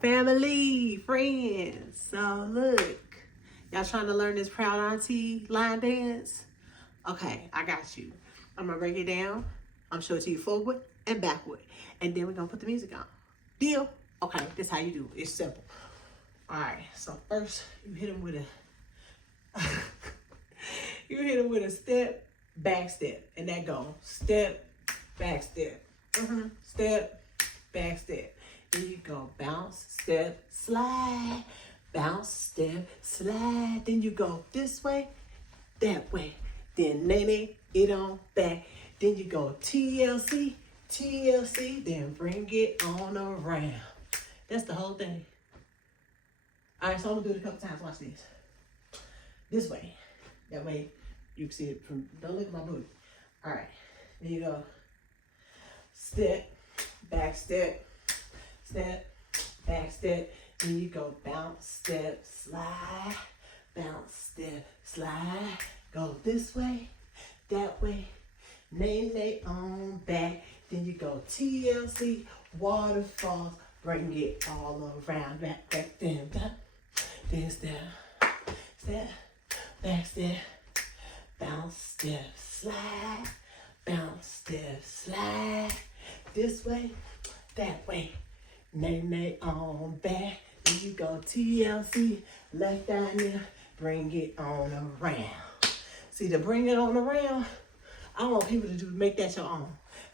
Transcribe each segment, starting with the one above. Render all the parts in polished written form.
family, friends. So look, y'all trying to learn this proud auntie line dance? Okay, I got you. I'm gonna break it down. I'm show it to you forward and backward. And then we're gonna put the music on. Deal? Okay, this is how you do it. It's simple. All right, so first you hit them with a, step, back step. And that go step, back step. Step, back step. Then you go bounce, step, slide. Bounce, step, slide. Then you go this way, that way. Then nene it on back. Then you go TLC, TLC. Then bring it on around. That's the whole thing. All right, so I'm gonna do it a couple times. Watch this. This way. That way you can see it from, don't look at my booty. All right, then you go step, back step, step, back step. Then you go bounce, step, slide, bounce, step, slide. Go this way, that way, nay on back. Then you go TLC, waterfalls, bring it all around, back, then step, step, back step, bounce, step, slide, bounce, step, slide. This way, that way, nay on back. Then you go TLC, left down there, bring it on around. See, to bring it on around, I want people to make that your own.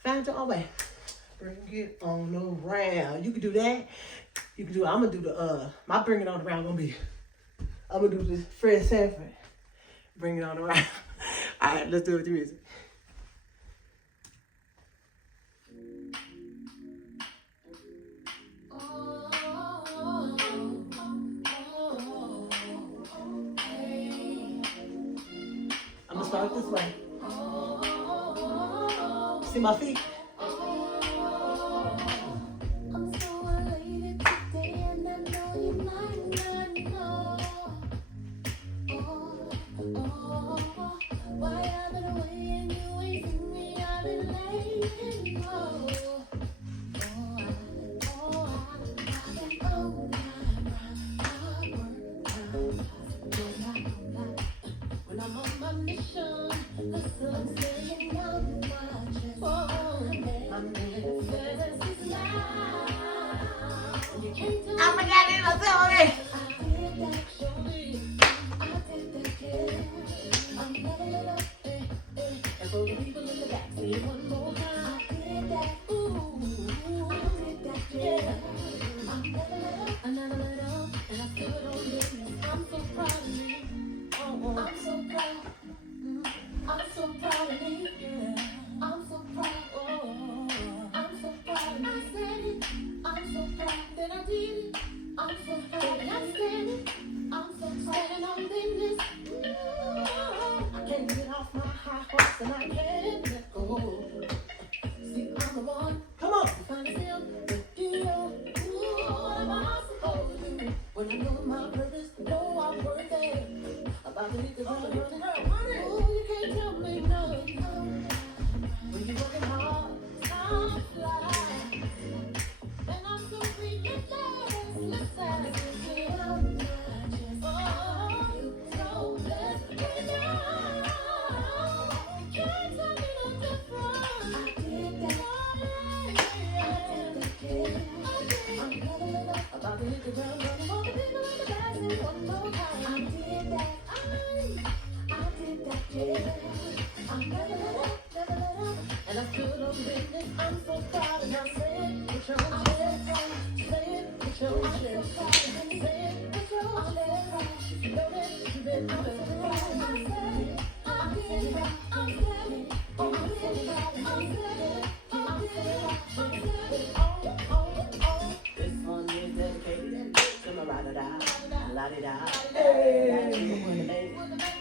Find your own way. Bring it on around. You can do that. You can do, I'm gonna do the, my bring it on around gonna be, I'm gonna do this Fred Sanford. Bring it on around. All right, let's do it with the music. I'm gonna start this way. See my feet?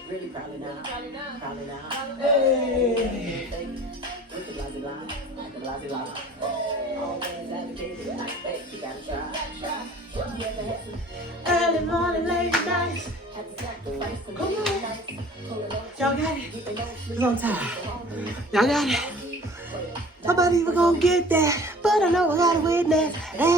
Really proud now. Hey. Always advocated, you gotta try. Early morning, late nights. Come on. Y'all got it? It's on time. Y'all got it? Nobody even gonna get that, but I know I got a witness. Hey.